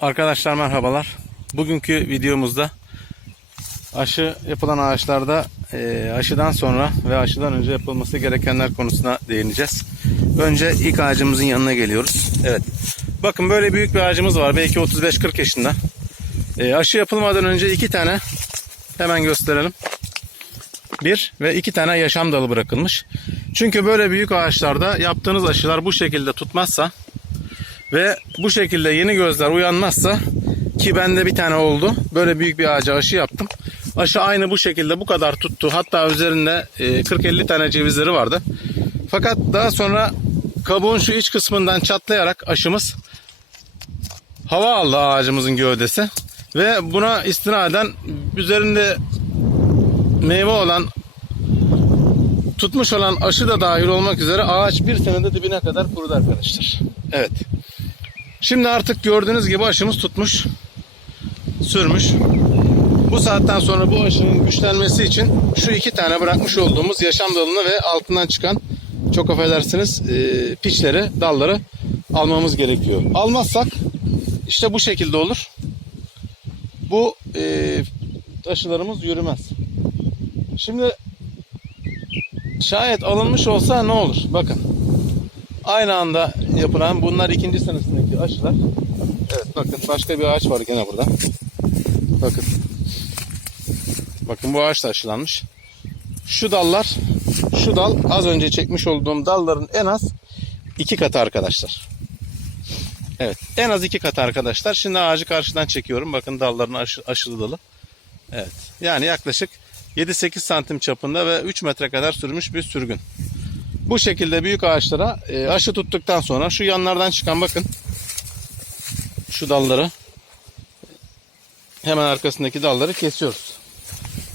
Arkadaşlar merhabalar. Bugünkü videomuzda aşı yapılan ağaçlarda e, aşıdan sonra ve aşıdan önce yapılması gerekenler konusuna değineceğiz. Önce ilk ağacımızın yanına geliyoruz. Evet. Bakın böyle büyük bir ağacımız var. Belki 35-40 yaşında. E, aşı yapılmadan önce iki tane hemen gösterelim. Bir ve iki tane yaşam dalı bırakılmış. Çünkü böyle büyük ağaçlarda yaptığınız aşılar bu şekilde tutmazsa ve bu şekilde yeni gözler uyanmazsa ki bende bir tane oldu. Böyle büyük bir ağaca aşı yaptım. Aşı aynı bu şekilde bu kadar tuttu. Hatta üzerinde e, 40-50 tane cevizleri vardı. Fakat daha sonra kabuğun şu iç kısmından çatlayarak aşımız hava aldı ağacımızın gövdesi. Ve buna istinaden üzerinde meyve olan tutmuş olan aşı da dahil olmak üzere ağaç bir senede dibine kadar kurudu arkadaşlar. Evet. Şimdi artık gördüğünüz gibi aşımız tutmuş. Sürmüş. Bu saatten sonra bu aşının güçlenmesi için şu iki tane bırakmış olduğumuz yaşam dalını ve altından çıkan çok affedersiniz e, piçleri, dalları almamız gerekiyor. Almazsak işte bu şekilde olur. Bu e, aşılarımız yürümez. Şimdi şayet alınmış olsa ne olur? Bakın. Aynı anda yapılan bunlar ikinci senesindeki aşılar. Evet bakın başka bir ağaç var gene burada. Bakın. Bakın bu ağaç da aşılanmış. Şu dallar, şu dal az önce çekmiş olduğum dalların en az iki katı arkadaşlar. Evet en az iki katı arkadaşlar. Şimdi ağacı karşıdan çekiyorum. Bakın dalların aşı, aşılı dalı. Evet yani yaklaşık 7-8 santim çapında ve 3 metre kadar sürmüş bir sürgün. Bu şekilde büyük ağaçlara e, aşı tuttuktan sonra şu yanlardan çıkan bakın şu dalları hemen arkasındaki dalları kesiyoruz.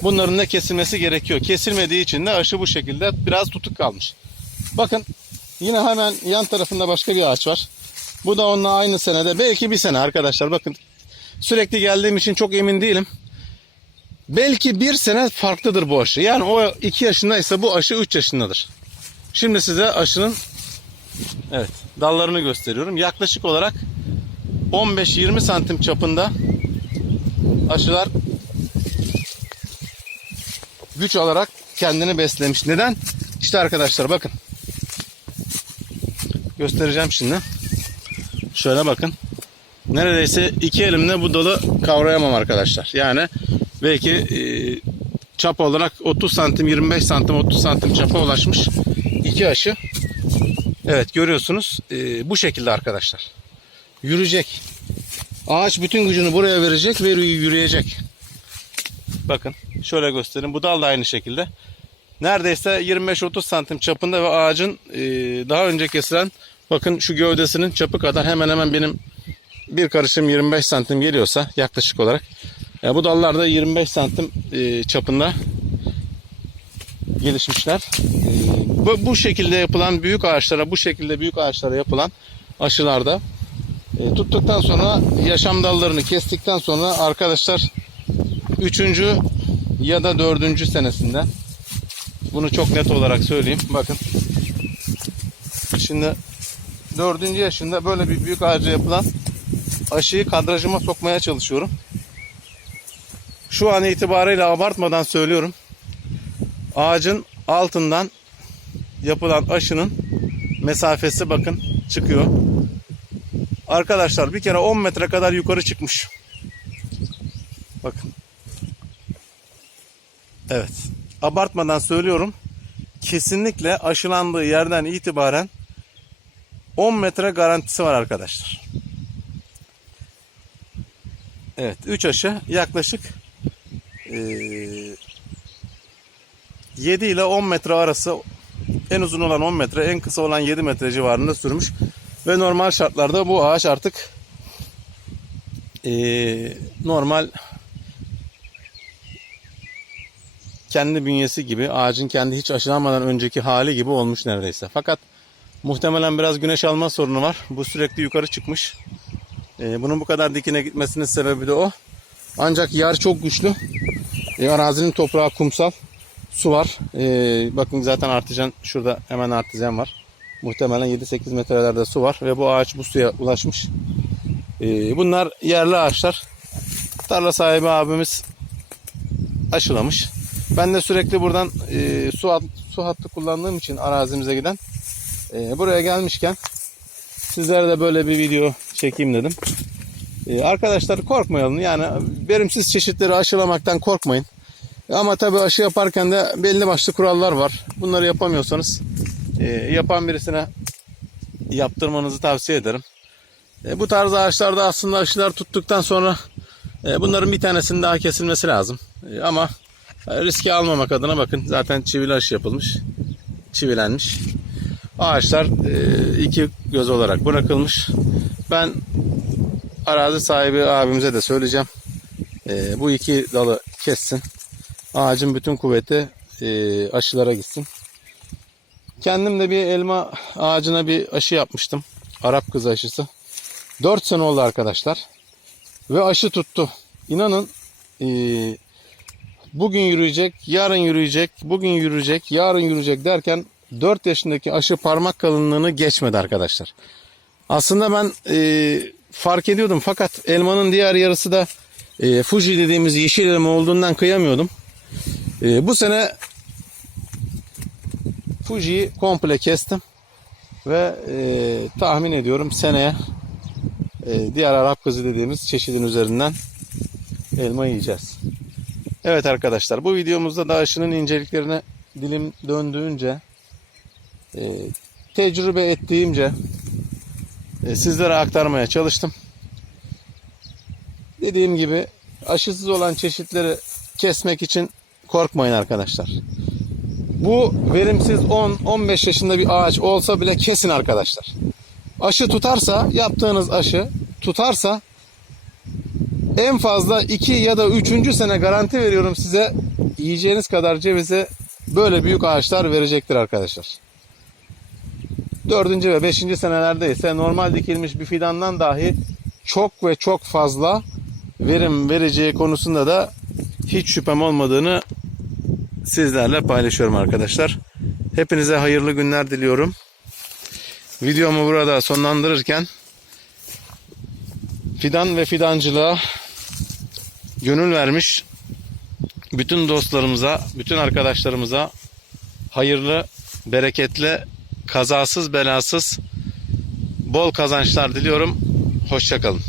Bunların da kesilmesi gerekiyor. Kesilmediği için de aşı bu şekilde biraz tutuk kalmış. Bakın yine hemen yan tarafında başka bir ağaç var. Bu da onunla aynı senede belki bir sene arkadaşlar bakın sürekli geldiğim için çok emin değilim. Belki bir sene farklıdır bu aşı. Yani o 2 yaşındaysa bu aşı 3 yaşındadır. Şimdi size aşının evet dallarını gösteriyorum. Yaklaşık olarak 15-20 santim çapında aşılar güç alarak kendini beslemiş. Neden? İşte arkadaşlar bakın. Göstereceğim şimdi. Şöyle bakın. Neredeyse iki elimle bu dalı kavrayamam arkadaşlar. Yani belki e, çap olarak 30 santim 25 santim 30 santim çapa ulaşmış iki aşı. Evet görüyorsunuz e, bu şekilde arkadaşlar. Yürüyecek. Ağaç bütün gücünü buraya verecek ve yürüyecek. Bakın şöyle göstereyim. Bu dal da aynı şekilde. Neredeyse 25-30 santim çapında ve ağacın e, daha önce kesilen bakın şu gövdesinin çapı kadar hemen hemen benim bir karışım 25 santim geliyorsa yaklaşık olarak. Ya bu dallar da 25 santim e, çapında gelişmişler. E, bu, bu şekilde yapılan büyük ağaçlara, bu şekilde büyük ağaçlara yapılan aşılarda e, tuttuktan sonra yaşam dallarını kestikten sonra arkadaşlar 3. ya da 4. senesinde bunu çok net olarak söyleyeyim. Bakın. Şimdi 4. yaşında böyle bir büyük ağaca yapılan aşıyı kadrajıma sokmaya çalışıyorum. Şu an itibariyle abartmadan söylüyorum. Ağacın altından yapılan aşının mesafesi bakın çıkıyor. Arkadaşlar bir kere 10 metre kadar yukarı çıkmış. Bakın. Evet. Abartmadan söylüyorum. Kesinlikle aşılandığı yerden itibaren 10 metre garantisi var arkadaşlar. Evet. 3 aşı yaklaşık ee, 7 ile 10 metre arası en uzun olan 10 metre, en kısa olan 7 metre civarında sürmüş. Ve normal şartlarda bu ağaç artık ee, normal kendi bünyesi gibi, ağacın kendi hiç aşılanmadan önceki hali gibi olmuş neredeyse. Fakat muhtemelen biraz güneş alma sorunu var. Bu sürekli yukarı çıkmış. Ee, bunun bu kadar dikine gitmesinin sebebi de o. Ancak yer çok güçlü. E, arazinin toprağı kumsal. Su var. E, bakın zaten artizan şurada hemen artizan var. Muhtemelen 7-8 metrelerde su var ve bu ağaç bu suya ulaşmış. Ee, bunlar yerli ağaçlar. Tarla sahibi abimiz aşılamış. Ben de sürekli buradan e, su, su hattı kullandığım için arazimize giden e, buraya gelmişken sizlere de böyle bir video çekeyim dedim. E, arkadaşlar korkmayalım. Yani verimsiz çeşitleri aşılamaktan korkmayın. Ama tabii aşı yaparken de belli başlı kurallar var. Bunları yapamıyorsanız e, yapan birisine yaptırmanızı tavsiye ederim. E, bu tarz ağaçlarda aslında aşılar tuttuktan sonra e, bunların bir tanesinin daha kesilmesi lazım. E, ama riski almamak adına bakın zaten çivili aşı yapılmış. Çivilenmiş. Ağaçlar e, iki göz olarak bırakılmış. Ben arazi sahibi abimize de söyleyeceğim. E, bu iki dalı kessin. Ağacın bütün kuvveti e, aşılara gitsin. Kendim de bir elma ağacına bir aşı yapmıştım. Arap kız aşısı. 4 sene oldu arkadaşlar. Ve aşı tuttu. İnanın e, bugün yürüyecek, yarın yürüyecek, bugün yürüyecek, yarın yürüyecek derken 4 yaşındaki aşı parmak kalınlığını geçmedi arkadaşlar. Aslında ben e, fark ediyordum fakat elmanın diğer yarısı da e, Fuji dediğimiz yeşil elma olduğundan kıyamıyordum. E, bu sene Fuji'yi komple kestim ve e, tahmin ediyorum seneye e, diğer Arap kızı dediğimiz çeşidin üzerinden elma yiyeceğiz. Evet arkadaşlar bu videomuzda da aşının inceliklerine dilim döndüğünce e, tecrübe ettiğimce e, sizlere aktarmaya çalıştım. Dediğim gibi aşısız olan çeşitleri kesmek için korkmayın arkadaşlar. Bu verimsiz 10-15 yaşında bir ağaç olsa bile kesin arkadaşlar. Aşı tutarsa, yaptığınız aşı tutarsa en fazla 2 ya da 3. sene garanti veriyorum size yiyeceğiniz kadar cevize böyle büyük ağaçlar verecektir arkadaşlar. 4. ve 5. senelerde ise normal dikilmiş bir fidandan dahi çok ve çok fazla verim vereceği konusunda da hiç şüphem olmadığını sizlerle paylaşıyorum arkadaşlar. Hepinize hayırlı günler diliyorum. Videomu burada sonlandırırken fidan ve fidancılığa gönül vermiş bütün dostlarımıza, bütün arkadaşlarımıza hayırlı, bereketli, kazasız belasız bol kazançlar diliyorum. Hoşçakalın.